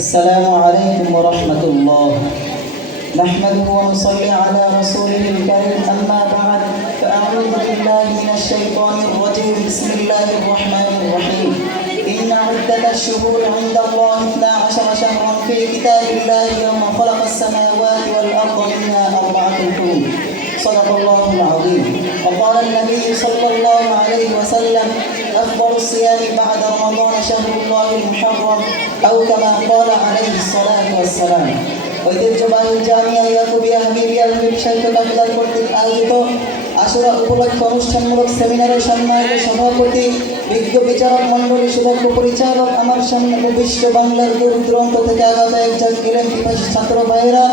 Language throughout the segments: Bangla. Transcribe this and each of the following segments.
السلام عليكم ورحمة الله. نحمده ونصلي على رسوله الكريم. أما بعد فأعوذ بالله من الشيطان الرجيم. بسم الله الرحمن الرحيم. إن عدة الشهور عند الله 12 شهرا في كتاب الله يوم خلق السماوات والأرض منها 4 حرم. صدق الله العظيم. وقال النبي صلى الله عليه وسلم: أفضل الصيام بعد رمضان شهر الله المحرم، أو كما قال عليه الصلاة والسلام. ঐতিহ্যবাহী জামিয়া ইয়াকুবিয়া হাবিবিয়া ব্যবসায়িক কাফেলার কর্তৃক আয়োজিত আশুরা উপলক্ষে অনুষ্ঠানমূলক সেমিনারের সম্মানিত সভাপতি, বিজ্ঞ বিচারক মণ্ডলী, সুদক্ষ পরিচালক, আমার সামনে বিশ্ব বাংলার দূর দূরান্ত থেকে আগত একজন ইলম পিপাসী ছাত্র ভাইয়েরা,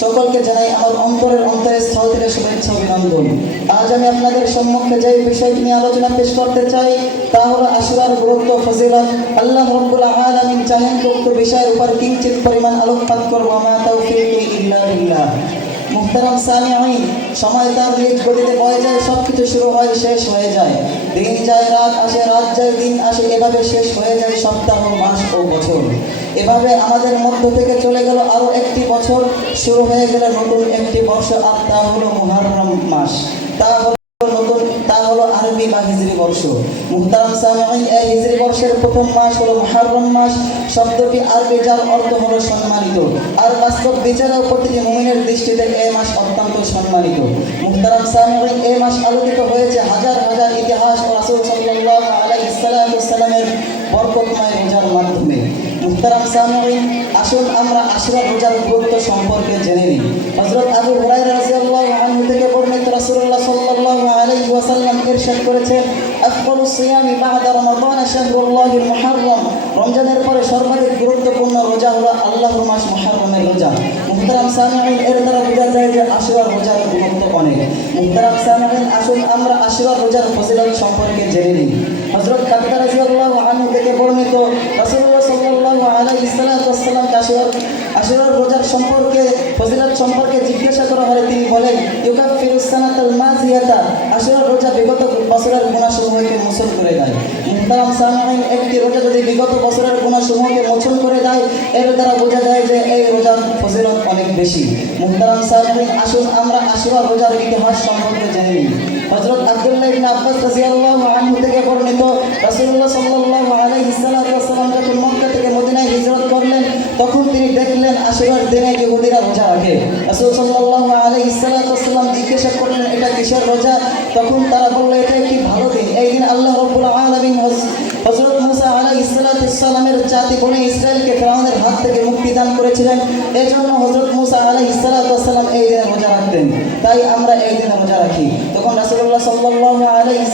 সকলকে জানাই আমার অন্তরের স্থল থেকে শুভেচ্ছা অভিনন্দন। আজ আমি আপনাদের সম্মুখে যে বিষয়টি নিয়ে আলোচনা পেশ করতে চাই তা হলো আশুরার গুরুত্ব, ফজিলত। আল্লাহ রাব্বুল আলামিন চাহেন তো উক্ত বিষয়ের উপর কিঞ্চিত পরিমাণ আলোকপাত করব। আমা তাওফীকি ইল্লা বিল্লাহ। মুহতারাম সামিঈন, সময় তার নিজ গতিতে বয়ে যায়, সব কিছু শুরু হয়, শেষ হয়ে যায়। দিন যায়, রাত আসে, রাত যায়, দিন আসে, এভাবে শেষ হয়ে যায় সপ্তাহ, মাস ও বছর। এভাবে আমাদের মধ্য থেকে চলে গেল আরও একটি বছর, শুরু হয়ে গেল নতুন একটি বর্ষ, আর তা হলো মুহররম মাস। তা হলো আরবি বা হিজরি বর্ষ। মুহতারাম সামিঈন, এই হিজরি বর্ষের প্রথম মাস হলো মুহররম মাস। শব্দটি আরবি, যার অর্থ হলো সম্মানিত। আর বাস্তব বিচারেও প্রতিটি মুমিনের দৃষ্টিতে এই মাস অত্যন্ত সম্মানিত। মুহতারাম সামিঈন, এই মাস আলোকিত হয়েছে হাজার হাজার ইতিহাস ও রাসূল সাল্লাল্লাহু আলাইহি সাল্লামের বরকতময় রোজার মাধ্যমে। মুহতারাম সামিঈন, আসুন আমরা আশুরা রোজার গুরুত্ব সম্পর্কে জেনে নিই। হযরত আবু হুরায়রা রাদিয়াল্লাহু আনহু থেকে বর্ণিত, রাসূলুল্লাহ সাল্লাল্লাহু আলাইহি ওয়াসাল্লাম ইরশাদ করেছেন: আফদালুস সিয়ামি বা'দা রমাদান শাহরুল্লাহিল মুহররম। রমজানের পরে সর্বাধিক গুরুত্বপূর্ণ রোজা হলো আল্লাহর মাস মুহররমের রোজা। মুহতারাম সামিঈন, এর দ্বারা বোঝা যায় যে আশুরা রোজার গুরুত্ব অনেক। মুহতারাম সামিঈন, আসুন আমরা আশুরা রোজার ফজিলত সম্পর্কে জেনে নিই। হযরত কাতাদা রাদিয়াল্লাহু আনহু থেকে বর্ণিত, রাসূলুল্লাহ সাল্লাল্লাহু আলাইহি ওয়াসাল্লাম আশুরার রোজার সম্পর্কে, ফজিলত সম্পর্কে জিজ্ঞাসা করা হলে তিনি বলেন: ইউকাফিরুস সানাতাল মাযিয়াতা। আশুরার রোজা বিগত বছরের গুনাহসমূহকে মোচন করে দেয়। মুহতারাম সামিঈন, একটি রোজা যদি বিগত বছরের গুনাহসমূহকে মোচন করে দেয়, এর দ্বারা বোঝা যায় যে এই রোজার ফজিলত অনেক বেশি। মুহতারাম সামিঈন, আসুন আমরা আশুরা রোজার ইতিহাস সম্পর্কে জেনে নিই। হযরত আব্দুল্লাহ ইবনে আব্বাস রাদিয়াল্লাহু আনহু থেকে বর্ণিত, রাসূলুল্লাহ সাল্লাল্লাহু আলাইহি ওয়াসাল্লাম যখন মক্কা থেকে মদিনায় হিজরত করলেন, তখন তিনি দেখলেন আশুরার দিনে ইহুদিরা রোজা রাখে। রাসূল সাল্লাল্লাহু আলাইহি ওয়াসাল্লাম জিজ্ঞাসা করলেন, এটা কিসের রোজা? তখন তারা বলল, এটা একটি ভালো দিন। এই দিন আল্লাহ রাব্বুল আলামিন হযরত মুসা আলাইহিস সালামের জাতি বনি ইসরাইলকে ফিরআউনের হাত থেকে মুক্তি দান করেছিলেন। এজন্য হযরত মুসা আলাইহিস সালাম এই দিনে রোজা রাখতেন। তাই আমরা এই দিনে রোজা রাখি। তখন রাসূলুল্লাহ সাল্লাল্লাহু আলাইহিস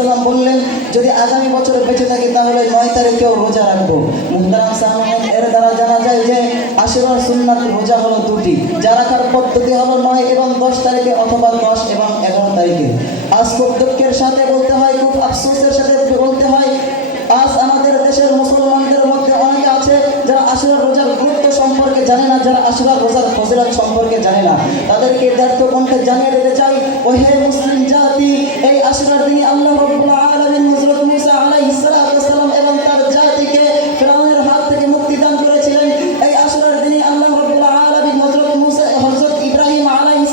সালাম বললেন, যদি আগামী বছর বেঁচে থাকি তাহলে 9 তারিখেও রোজা রাখবো। মুহতারাম সামিঈন, এর দ্বারা জানা যায় যে আশুরার সুন্নাত রোজা হলো দুটি, যার রাখার পদ্ধতি হলো 9 এবং 10 তারিখে অথবা 10 এবং 11 তারিখে। আজ খুব দুঃখের সাথে বলতে হয়, খুব আফসোসের সাথে বলতে হয়, আজ আমাদের দেশের মুসলমানদের মধ্যে অনেকে আছে যারা আশুরা রোজার গুরুত্ব সম্পর্কে জানে না, যারা আশুরা রোজার ফজিলত সম্পর্কে জানে না। তাদেরকে দ্ব্যর্থ কণ্ঠে জানিয়ে দিতে চাই, ও হে মুসলিম জাতি, এই আশুরার দিনে আল্লাহ রাব্বুল আলামিন হযরত মুসা আলাইহিস সালাম এবং তার জাতিকে ফিরআউনের হাত থেকে মুক্তি দান করেছিলেন। এই আশুরার দিনে আল্লাহ রাব্বুল আলামিন হযরত ইব্রাহিম আলাইহিস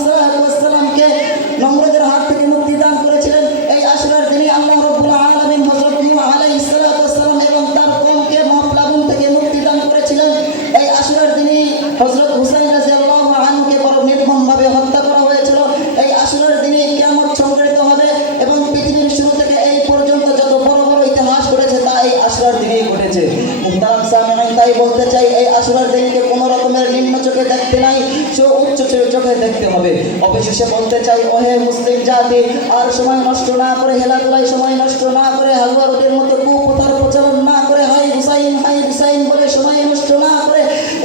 সালামকে নমরুদের হাত থেকে মুক্তি দান করেছিলেন। এই আশুরার দিনে আল্লাহ রাব্বুল আলামিন হযরত নূহ আলাইহিস সালাম এবং তার কওমকে মহাপ্লাবন থেকে মুক্তি দান করেছিলেন। এই আশুরার দিনে হযরত হুসাইন রাদিয়াল্লাহু আনহুকে বড় নির্মমভাবে হত্যা করা হয়েছিল। এই আশুরার দিনে কিয়ামত সংঘটিত হবে এবং পৃথিবীর শুরু থেকে এই পর্যন্ত যত বড় বড় ইতিহাস ঘটেছে তা এই আশুরার দিনেই ঘটেছে। মুহতারাম সামিঈন, তাই বলতে চাই, এই আশুরার দিনকে কোনো রকমের নিম্ন চোখে দেখতে নাই, উচ্চ চোখে দেখতে হবে। অবশেষে বলতে চাই, ও হে মুসলিম জাতি, আর সময় নষ্ট না করে, হেলাধুলায় সময় নষ্ট না করে, হালুয়া রুটির মতো কুপ্রথার প্রচলন না করে, হাই হুসাইন বলে সময় নষ্ট না করে,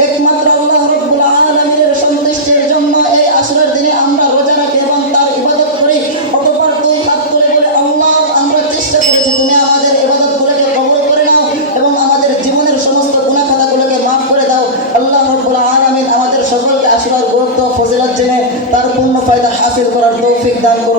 একমাত্র আল্লাহ রাব্বুল আলামিনের সন্তুষ্টির জন্য এই আশুরার দিনে আমরা রোজা রাখি এবং তার ইবাদত করি। অতঃপর দুই হাত তুলে বলে, আল্লাহ, আমরা চেষ্টা করেছি, তুমি আমাদের ইবাদতগুলোকে কবুল করে নাও এবং আমাদের জীবনের সমস্ত গুনাহ খাতাগুলোকে মাফ করে দাও। আল্লাহ রাব্বুল আলামিন আমাদের সকলকে আশুরার গুরুত্ব, ফজিলত জেনে তার পূর্ণ ফায়দা হাসিল করার তৌফিক দান করুন।